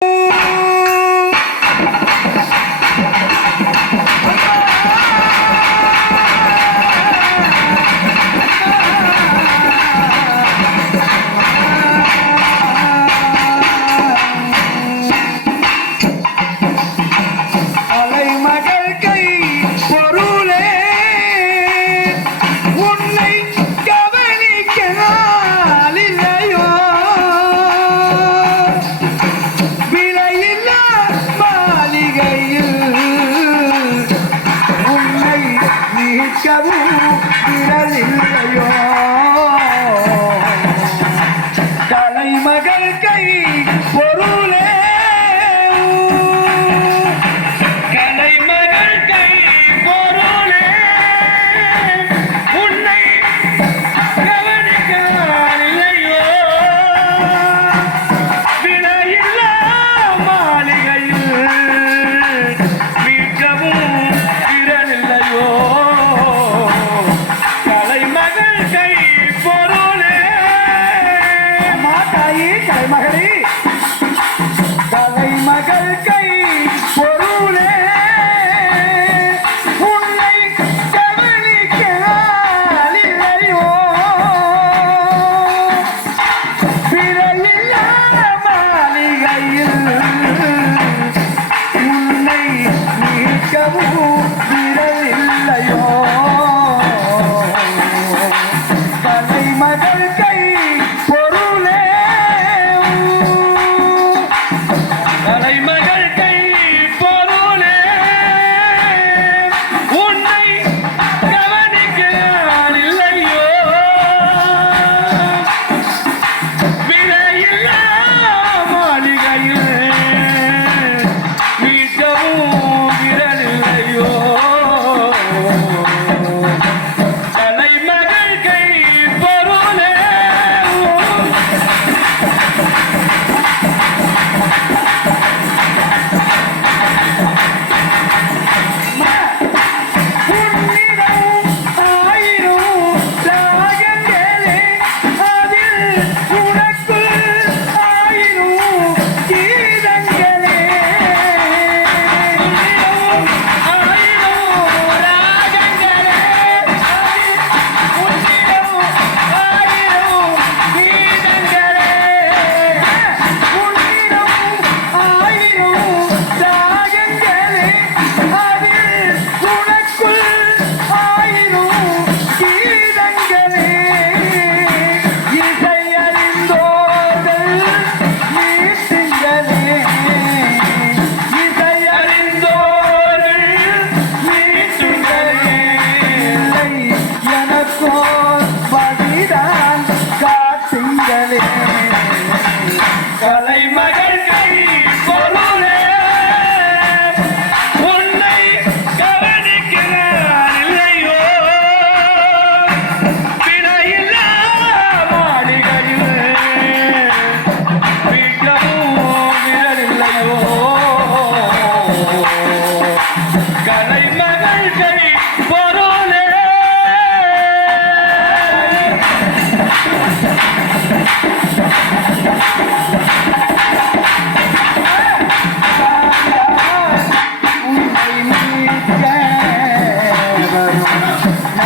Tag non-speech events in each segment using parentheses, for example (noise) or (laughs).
Yeah. (laughs) மீட்கவும் விரலில்லையோ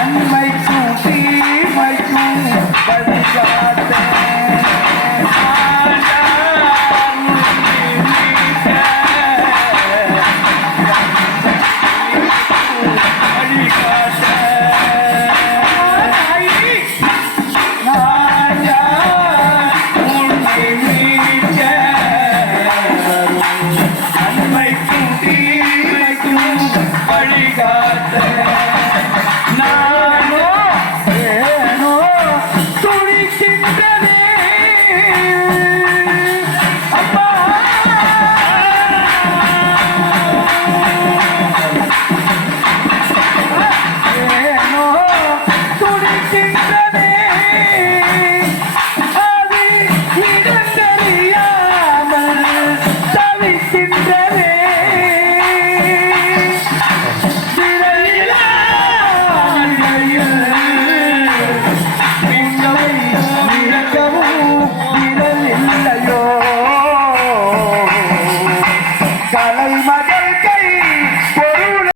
நன்மைக்கும் தீமைக்கும் வழிகாட்ட காட்ட நானோ துடிக்கின்றதே